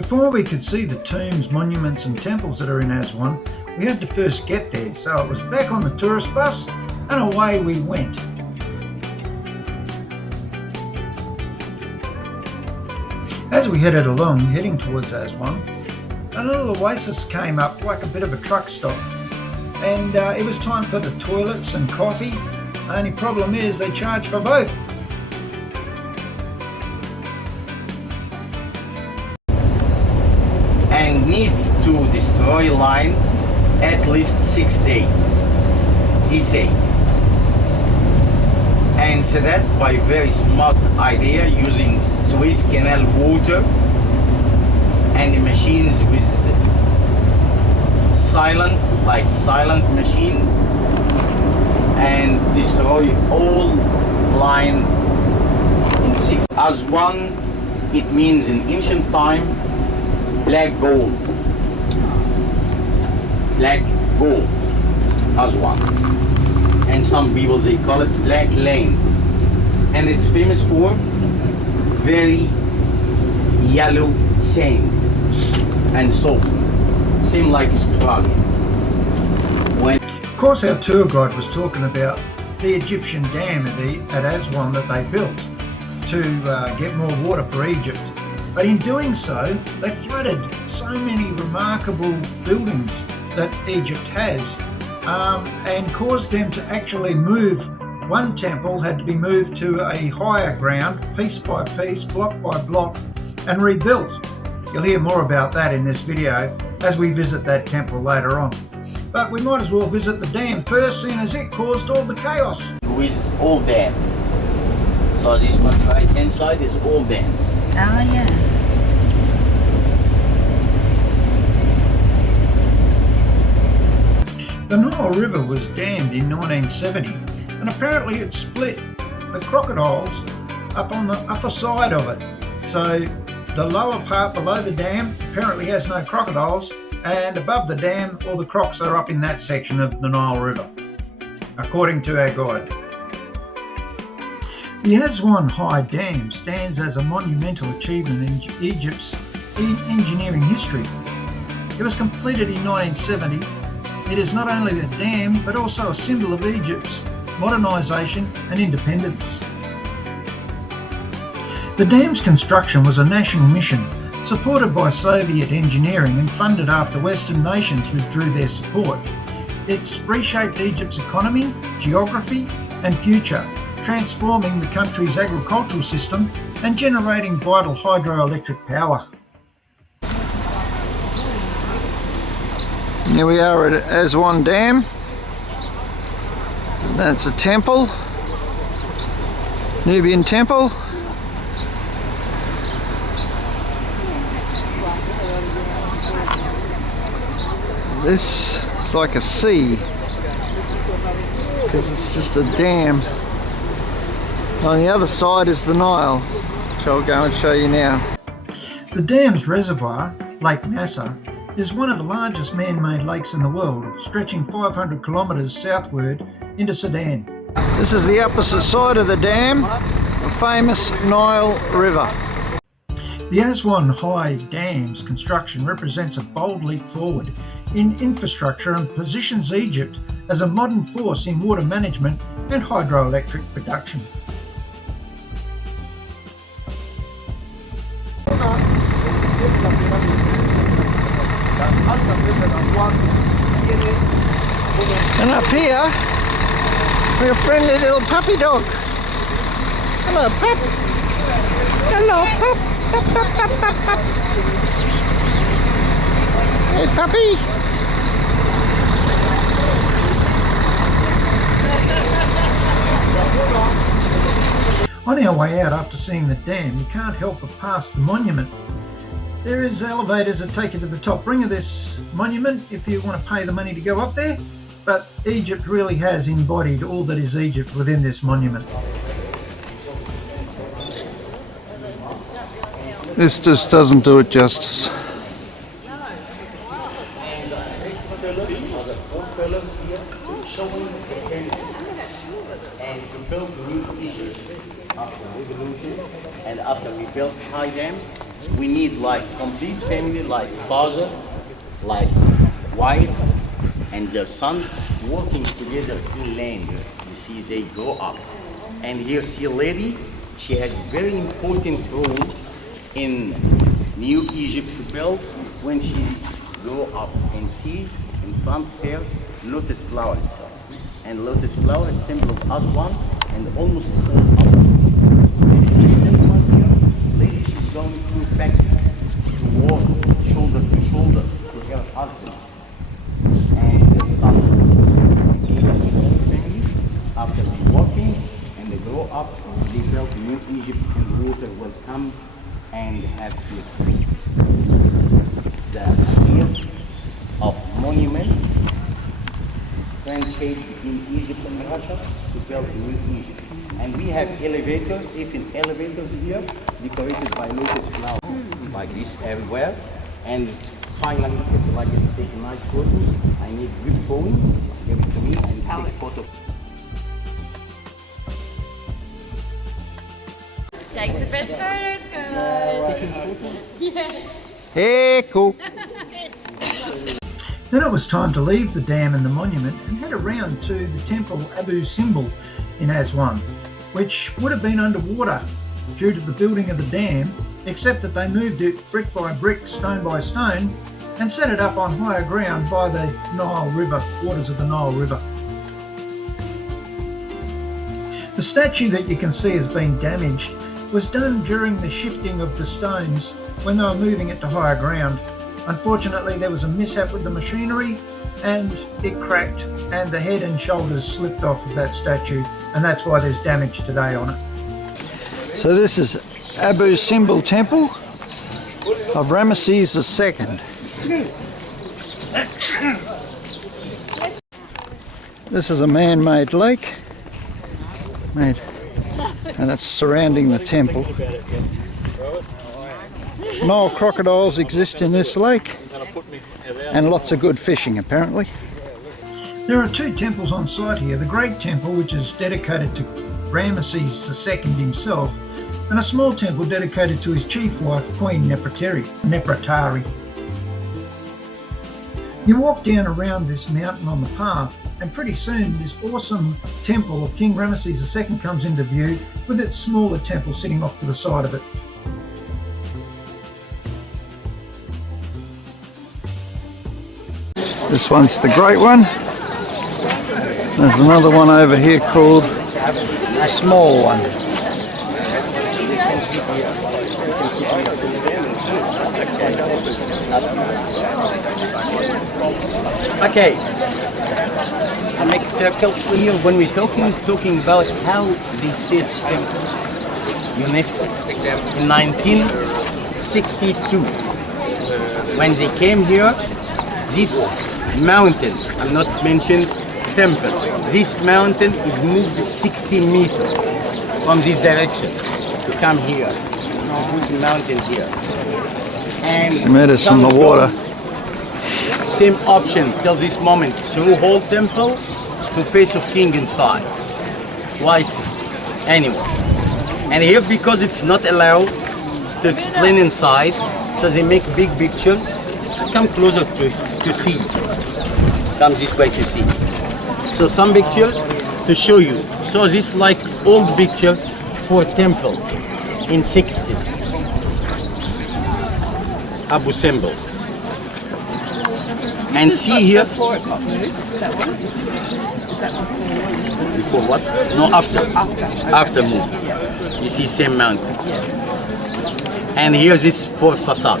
Before we could see the tombs, monuments and temples that are in Aswan, we had to first get there, so it was back on the tourist bus and away we went. As we headed along, heading towards Aswan, a little oasis came up like a bit of a truck stop, and it was time for the toilets and coffee. The only problem is they charge for both. And needs to destroy line at least 6 days, he said. And so that by very smart idea using Suez Canal water and the machines with silent machine, and destroy all line in 6. Aswan, it means in ancient time black gold. Black gold, Aswan. And some people they call it black lane. And it's famous for very yellow sand and soft. Seem like Australia. Of course, our tour guide was talking about the Egyptian dam at Aswan that they built to get more water for Egypt. But in doing so, they flooded so many remarkable buildings that Egypt has and caused them to actually move. One temple had to be moved to a higher ground, piece by piece, block by block, and rebuilt. You'll hear more about that in this video as we visit that temple later on. But we might as well visit the dam first, seeing as it caused all the chaos. With all dam. So this one right hand side is all dam. Oh yeah. The Nile River was dammed in 1970, and apparently it split the crocodiles up on the upper side of it. So the lower part below the dam apparently has no crocodiles, and above the dam all the crocs are up in that section of the Nile River, according to our guide. The Aswan High Dam stands as a monumental achievement in Egypt's engineering history. It was completed in 1970. It is not only a dam but also a symbol of Egypt's modernisation and independence. The dam's construction was a national mission supported by Soviet engineering and funded after Western nations withdrew their support. It's reshaped Egypt's economy, geography and future, transforming the country's agricultural system and generating vital hydroelectric power. Here we are at Aswan Dam. That's a temple, Nubian temple. This is like a sea because it's just a dam. On the other side is the Nile, which I'll go and show you now. The dam's reservoir, Lake Nasser, is one of the largest man-made lakes in the world, stretching 500 kilometres southward into Sudan. This is the opposite side of the dam, the famous Nile River. The Aswan High Dam's construction represents a bold leap forward in infrastructure and positions Egypt as a modern force in water management and hydroelectric production. And up here, we have a friendly little puppy dog. Hello, pup. Hello, pup. Pup, pup, pup, pup, pup. Hey, puppy. On our way out after seeing the dam, you can't help but pass the monument. There is elevators that take you to the top ring of this monument if you want to pay the money to go up there, but Egypt really has embodied all that is Egypt within this monument. This just doesn't do it justice. And to build new Egypt after revolution and after we built High Dam, we need like complete family, like father, like wife, and their son working together in land. You see, they grow up. And here see a lady, she has very important role in New Egypt to build when she grow up and see in front of her lotus flower itself. And lotus flower is symbol of Aswan and almost all up. And you see this one here, lady, she's going through factory to walk shoulder to shoulder to her husband and her son. And he has his own family. After they walking and they grow up, they built New Egypt and water will come and have electricity. The idea of monument translate between Egypt and Russia to build New Egypt. And we have elevators, even elevators here, decorated by lotus flowers, like this everywhere. And it's finally, if you like to take nice photos, I need good phone, give it to me and take photos. Takes the best photos, guys. Yeah. Hey, cool. Then it was time to leave the dam and the monument and head around to the temple Abu Simbel in Aswan, which would have been underwater due to the building of the dam, except that they moved it brick by brick, stone by stone, and set it up on higher ground by the Nile River, waters of the Nile River. The statue that you can see has been damaged was done during the shifting of the stones when they were moving it to higher ground. Unfortunately, there was a mishap with the machinery and it cracked and the head and shoulders slipped off of that statue, and that's why there's damage today on it. So this is Abu Simbel Temple of Ramases II. This is a man-made lake, and it's surrounding the temple. Nile crocodiles exist in this lake, and lots of good fishing apparently. There are two temples on site here. The Great Temple, which is dedicated to Ramases II himself, and a small temple dedicated to his chief wife, Queen Nefatari. You walk down around this mountain on the path, and pretty soon this awesome temple of King Ramases II comes into view with its smaller temple sitting off to the side of it. This one's the great one. There's another one over here called a small one. Okay, to make circle here, when we're talking about how they set UNESCO in 1962, when they came here, this mountain, I'm not mentioned temple, this mountain is moved 60 meters from this direction to come here, to put the mountain here. And Meters from the water. Same option till this moment, through whole temple to face of king inside. Twice anyway. And here, because it's not allowed to explain inside, so they make big pictures. So come closer to see. Come this way to see. So some picture to show you. So this like old picture for temple in 60s. Abu Simbel. And see here. Before it got moved, that one? Is that before? Before what? No, after. After move. You see same mountain. And here's this fourth facade.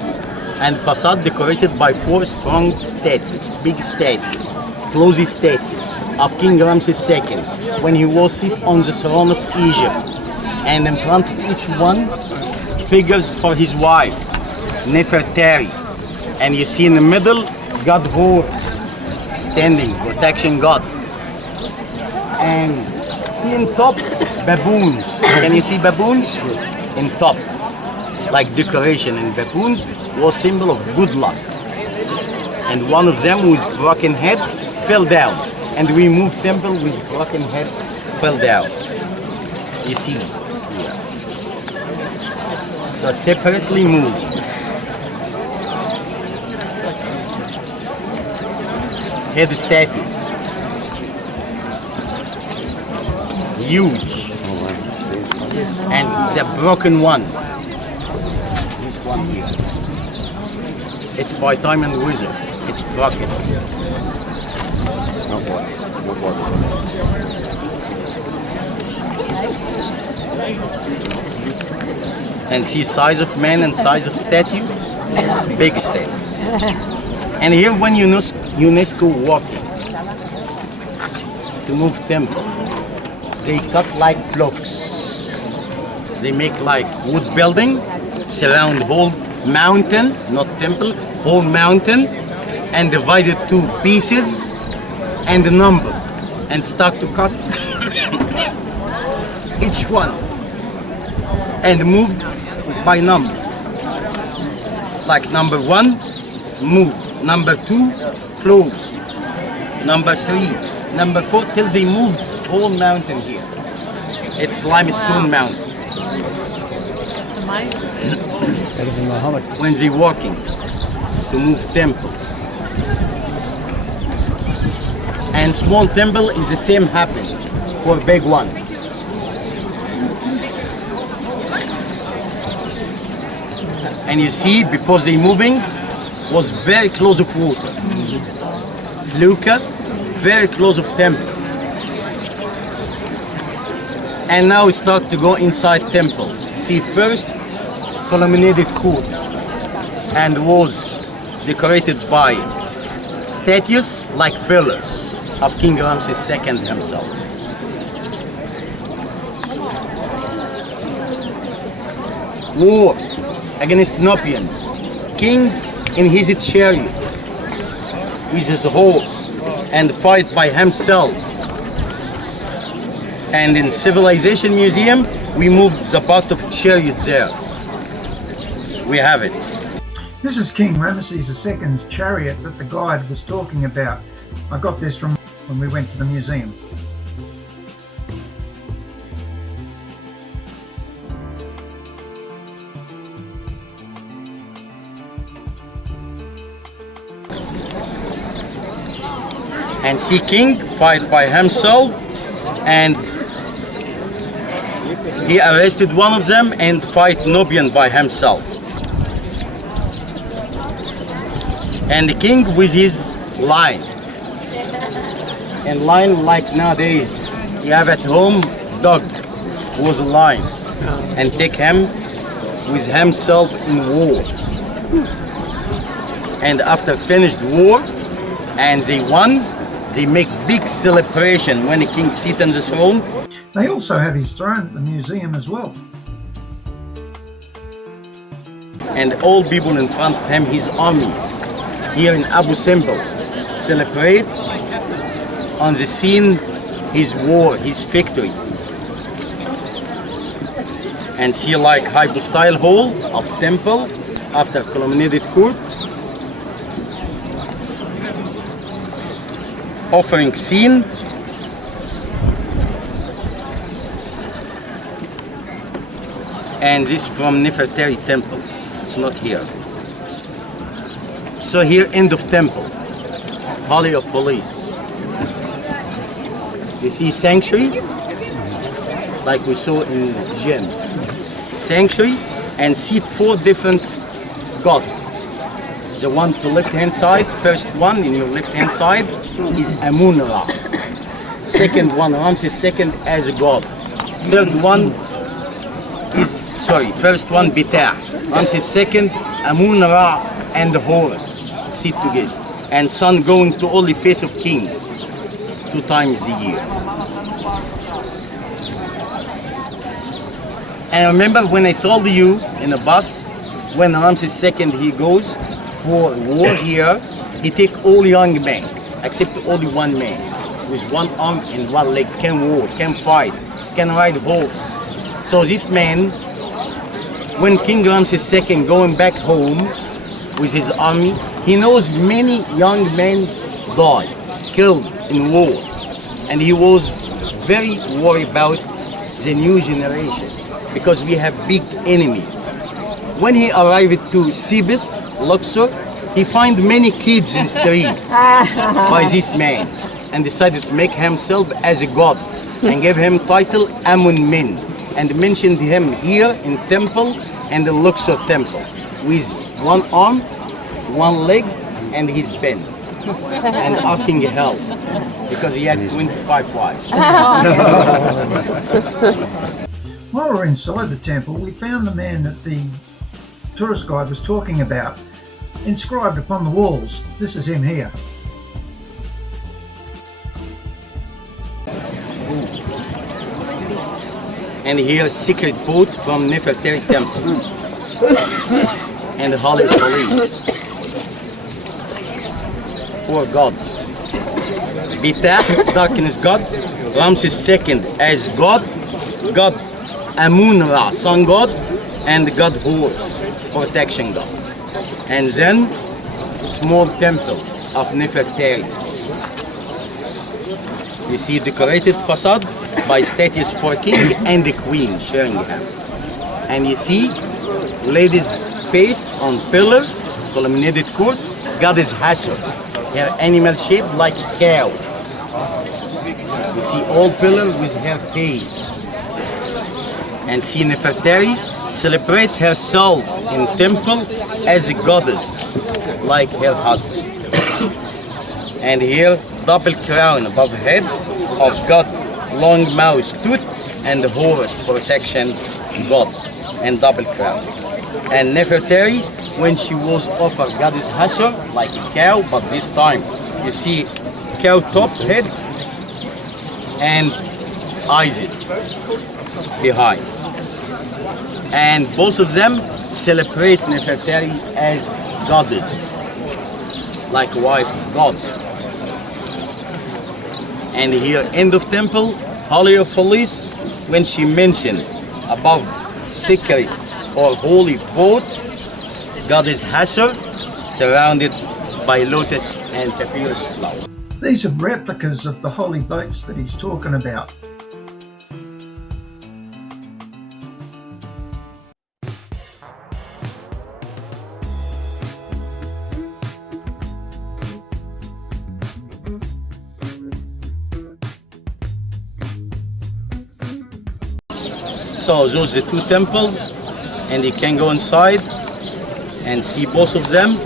And facade decorated by 4 strong statues, big statues, closest statues of King Ramses II when he was sit on the throne of Egypt. And in front of each one, figures for his wife, Nefatari. And you see in the middle, God who standing, protection God. And see in top, baboons. Can you see baboons? In top, like decoration. And baboons was symbol of good luck. And one of them with broken head fell down. And we moved temple with broken head fell down. You see here. So separately moved. head statues. Huge. And the broken one. This one here. It's by time and wizard. It's broken. And see size of man and size of statue, big statues. And here when UNESCO walking to move temple, they cut like blocks. They make like wood building, surround whole mountain, not temple, whole mountain, and divide it to pieces and the number, and start to cut each one and move by number. Like number 1, move. Number 2, close. Number 3, number 4, till they moved whole mountain here. It's limestone mountain. When they walking to move temple. And small temple is the same happen for big one. And you see, before they moving, was very close of water. Fluka, very close of temple. And now we start to go inside temple. See first, colonnaded court, and was decorated by statues like pillars of King Ramases II himself. War against Nubians. King in his chariot with his horse and fight by himself. And in Civilization Museum, we moved the part of chariot there. We have it. This is King Ramases II's chariot that the guide was talking about. I got this from when we went to the museum. And see King fight by himself, and he arrested one of them and fight Nubian by himself. And the king with his lion. And lion like nowadays, you have at home dog who was a lion, and take him with himself in war. And after finished war, and they won, they make big celebration when the king sits on the throne. They also have his throne at the museum as well. And all people in front of him, his army, here in Abu Simbel, celebrate on the scene his war, his victory. And see like hypostyle hall of temple after colonnaded court, offering scene, and this from Nefatari temple. It's not here. So here end of temple, Holy of Holies. You see sanctuary, like we saw in gym. Sanctuary, and seat 4 different gods. The one to left hand side, first one in your left hand side is Amun-Ra. Second one, Ramases II as a god. Third one is, first one Bita. Ramases II, Amun-Ra and the Horus sit together. And sun going to only face of king 2 times a year. And remember when I told you in the bus, when Ramases II he goes for war here, he take all young men, except only one man, with one arm and one leg, can war, can fight, can ride horse. So this man, when King Ramases II going back home with his army, he knows many young men died, killed in war. And he was very worried about the new generation, because we have big enemy. When he arrived to Sibis, Luxor, he find many kids in the street by this man and decided to make himself as a god and gave him title Amun Min and mentioned him here in temple and the Luxor temple with one arm, one leg and his pen and asking help because he had 25 wives. While we're inside the temple, we found the man that the tourist guide was talking about, inscribed upon the walls. This is him here. And here secret boat from Nefatari temple and holy police. 4 gods. Bitah, darkness god. Ramses II as god. God Amun-Ra, sun god. And god Horus, protection god. And then small temple of Nefertari. You see decorated facade by statues for king and the queen sharing hand. And you see lady's face on pillar, columnated court, goddess Hathor, her animal shaped like a cow. You see all pillar with her face. And see Nefertari celebrate herself in temple as a goddess, like her husband. And here double crown above head of God, long mouse tooth, and Horus protection god, and double crown. And Nefertari, when she was offered goddess Hathor, like a cow, but this time you see cow top head and Isis behind. And both of them celebrate Nefertari as goddess, like wife of God. And here, end of temple, Holy of Holies, when she mentioned above sacred or holy boat, goddess Hathor, surrounded by lotus and papyrus flower. These are replicas of the holy boats that he's talking about. So those are the 2 temples, and you can go inside and see both of them.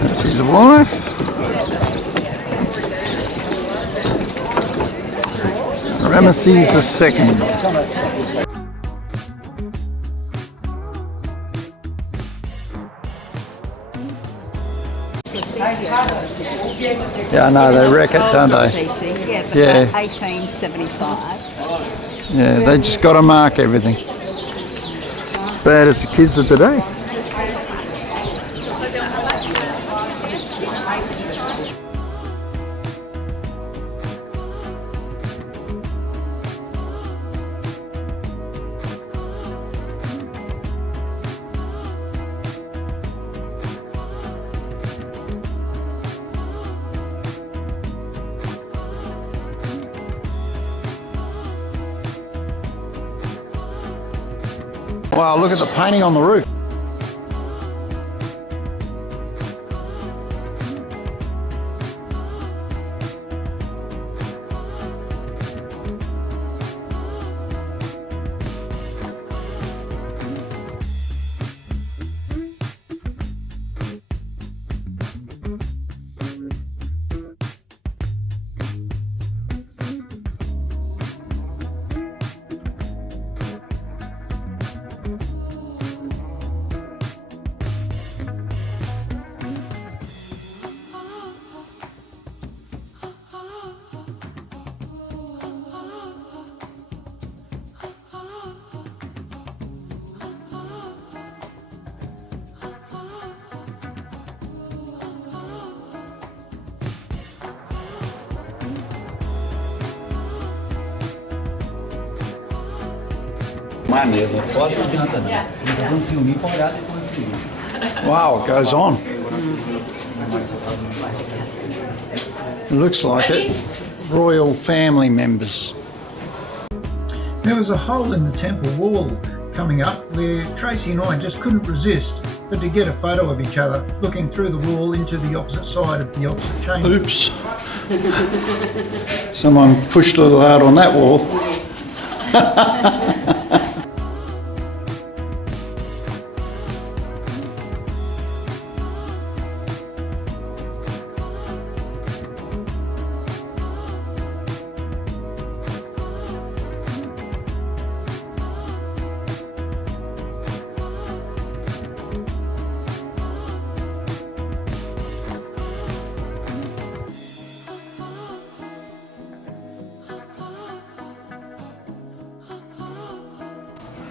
That's his wife. Ramases II. Yeah, I know, they wreck it, don't they? Yeah, 1875. Yeah, they just got to mark everything. As bad as the kids of today. Wow, look at the painting on the roof. maneiro. Foto não adianta não. Fazer um filme empolgado e depois um filme. Wow, it goes on. It looks like it. Royal family members. There was a hole in the temple wall coming up where Tracy and I just couldn't resist but to get a photo of each other looking through the wall into the opposite side of the opposite chamber. Oops. Someone pushed a little hard on that wall.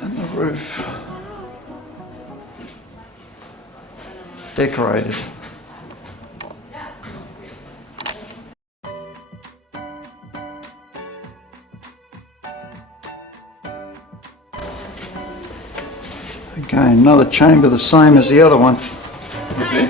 And the roof decorated. Again, another chamber the same as the other one. Okay.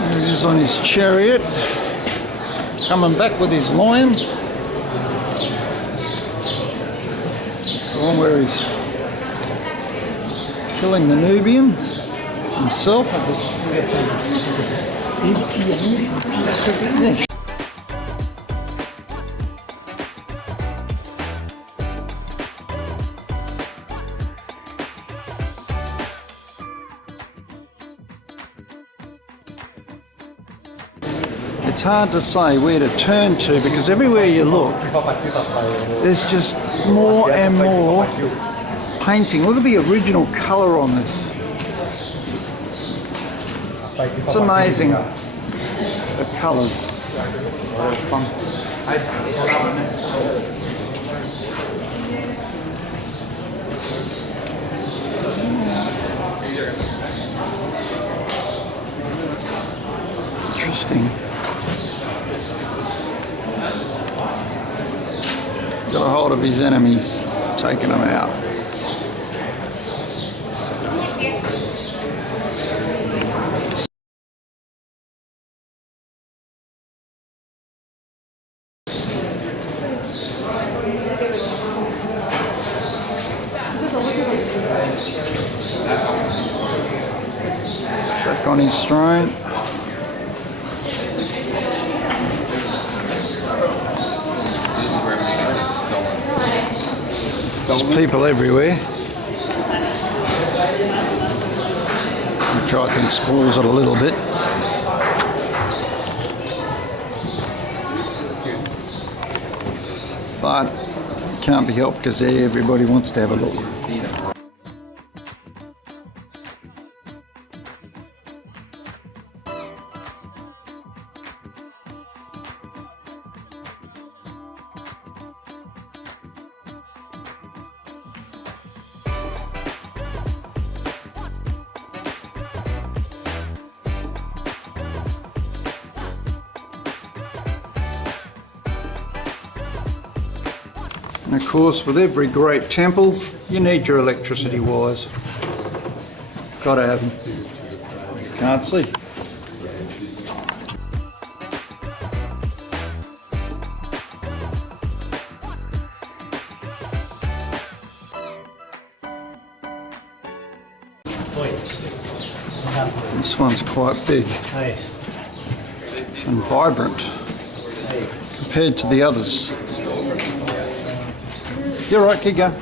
There he is on his chariot, coming back with his lion. It's the one where he's killing the Nubian himself. It's hard to say where to turn to because everywhere you look, there's just more and more painting. Look at the original colour on this. It's amazing, the colours. Interesting. Got a hold of his enemies, taking them out. Back on his throne. There's people everywhere, which I think spoils it a little bit. But it can't be helped because everybody wants to have a look. And of course, with every great temple, you need your electricity wires. Gotta have them. Can't see. This one's quite big and vibrant compared to the others. You're right, keep going.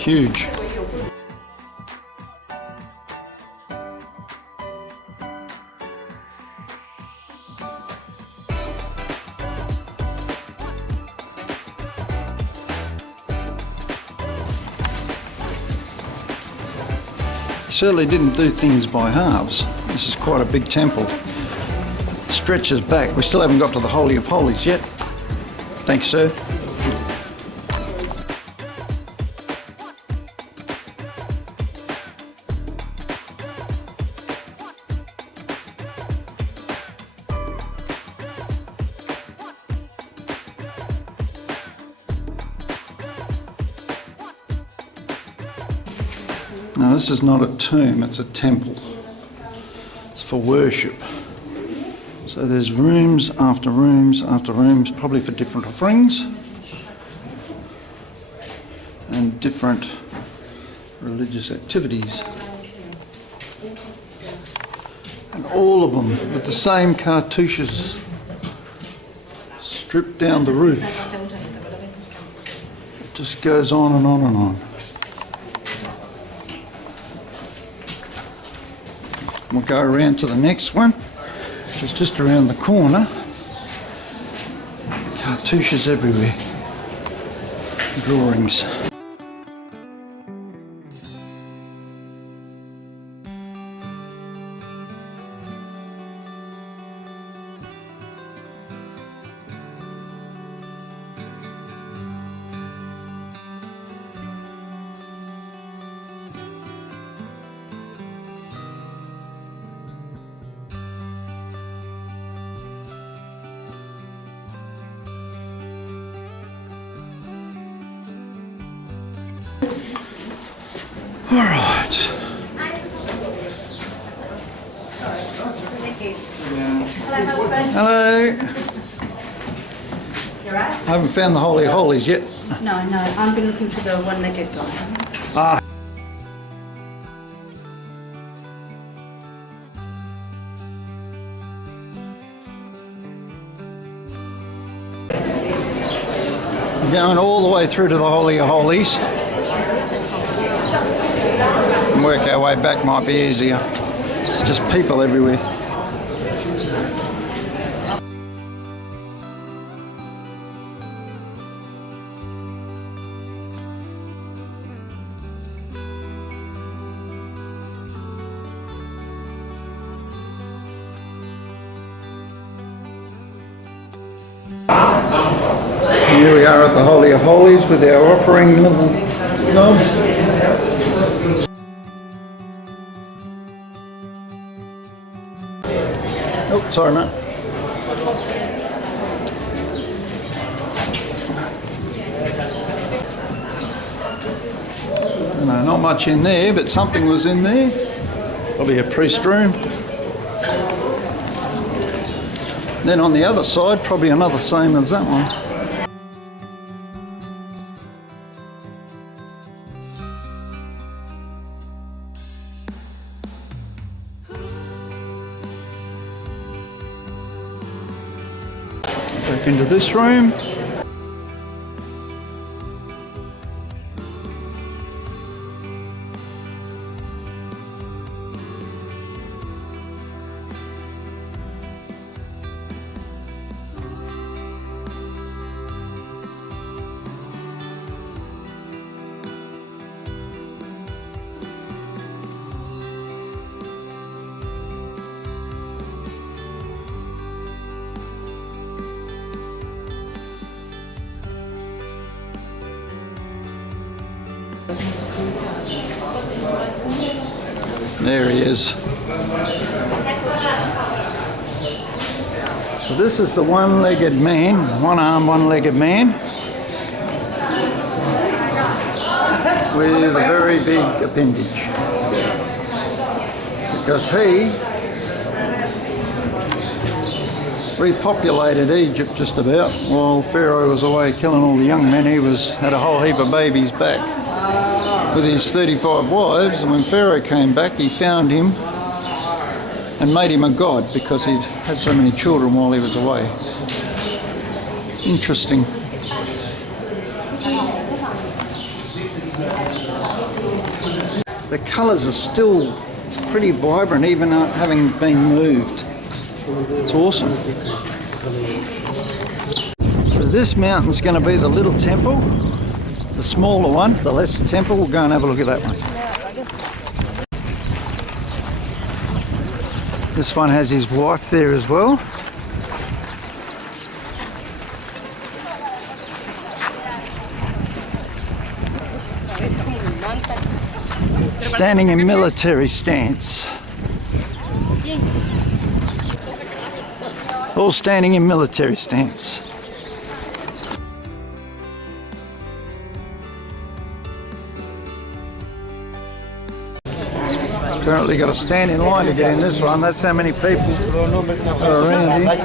Huge. Certainly didn't do things by halves. This is quite a big temple. It stretches back. We still haven't got to the Holy of Holies yet. Thanks, sir. Now this is not a tomb, it's a temple. It's for worship. So there's rooms after rooms after rooms, probably for different offerings and different religious activities. And all of them with the same cartouches stripped down the roof. It just goes on and on and on. We'll go around to the next one, which is just around the corner. Cartouches everywhere. Drawings. All right. Hello. You right? I haven't found the Holy of Holies yet. No, I've been looking for the one-legged guy. Ah. Going all the way through to the Holy of Holies. And work our way back might be easier. It's just people everywhere. Here we are at the Holy of Holies with our offering little knobs. Oh, sorry, mate. No, not much in there, but something was in there. Probably a priest room. Then on the other side, probably another same as that one. Back into this room. There he is. So this is the one-legged man, one-armed, one-legged man with a very big appendage, because he repopulated Egypt just about while Pharaoh was away killing all the young men. He had a whole heap of babies back with his 35 wives, and when Pharaoh came back he found him and made him a god because he'd had so many children while he was away. Interesting. the colours are still pretty vibrant, even having been moved. It's awesome. So this mountain's going to be the little temple, the smaller one, the lesser temple. We'll go and have a look at that one. This one has his wife there as well. Standing in military stance. All standing in military stance. Currently got to stand in line to get in this one. That's how many people are around here.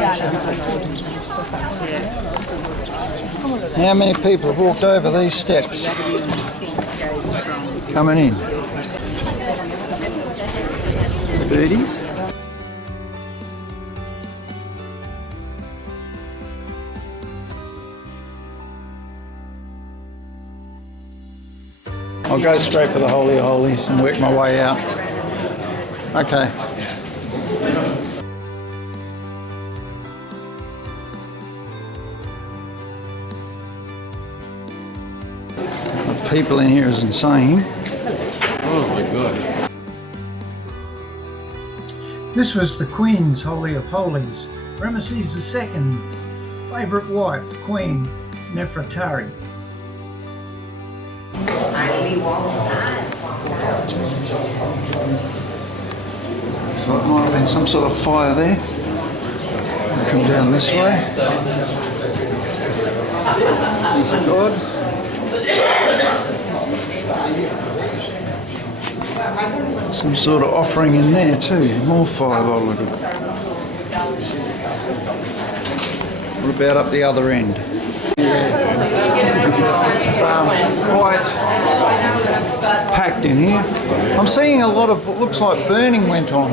How many people have walked over these steps coming in? 30s. I'll go straight for the Holy of Holies and work my way out. Okay. The people in here is insane. Oh my God. This was the Queen's Holy of Holies, Ramases II, favourite wife, Queen Nefatari. So it might have been some sort of fire there. I'll come down this way. There's a god. Some sort of offering in there too. More fire by the look of it. What about up the other end? It's quite packed in here. I'm seeing a lot of what looks like burning went on,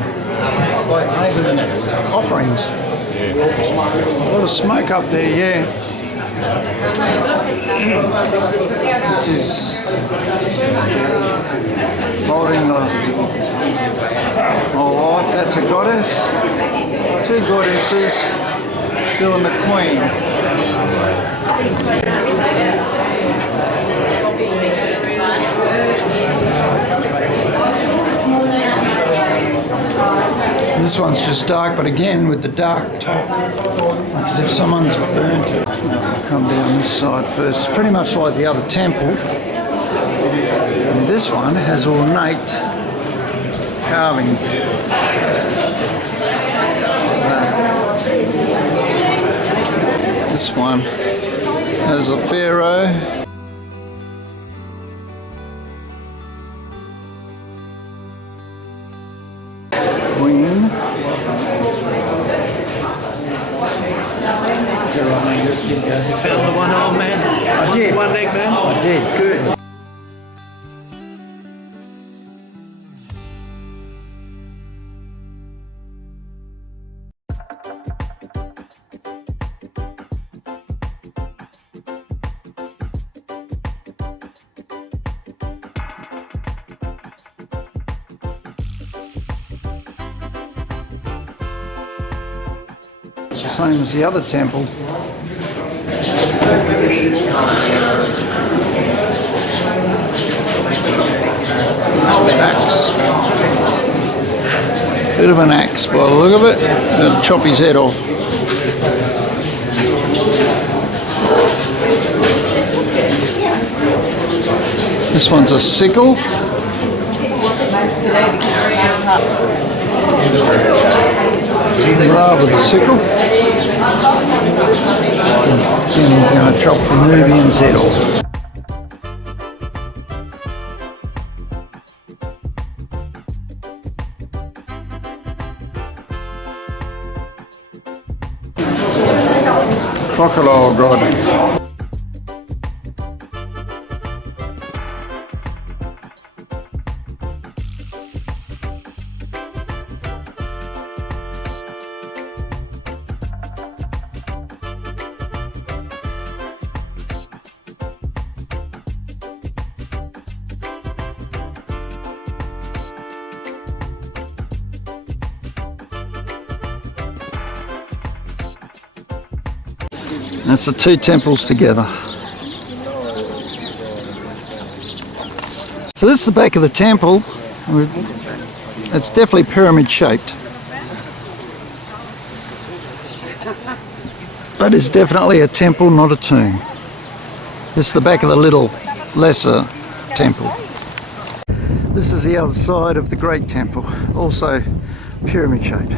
like maybe offerings. A lot of smoke up there, yeah. This is holding the wife. That's a goddess. Two goddesses doing the queen. This one's just dark, but again with the dark top, like as if someone's burnt it. I'll come down this side first. It's pretty much like the other temple. And this one has ornate carvings. This one has a pharaoh. Queen. You found the one-armed man? I did. One-leg man? I did. Good. Same as the other temple. Axe. Bit of an axe by the look of it. It'll chop his head off. This one's a sickle. Ra with a sickle. And he's going to chop the Nubian's head off. Crocodile god. That's the two temples together. So this is the back of the temple. It's definitely pyramid shaped. That is definitely a temple, not a tomb. This is the back of the little lesser temple. This is the other side of the great temple, also pyramid shaped.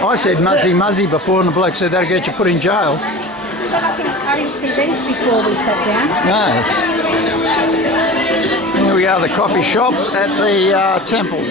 I said muzzy muzzy before and the bloke said that'll get you put in jail. I didn't see these before we sat down. No. Here we are, the coffee shop at the temple.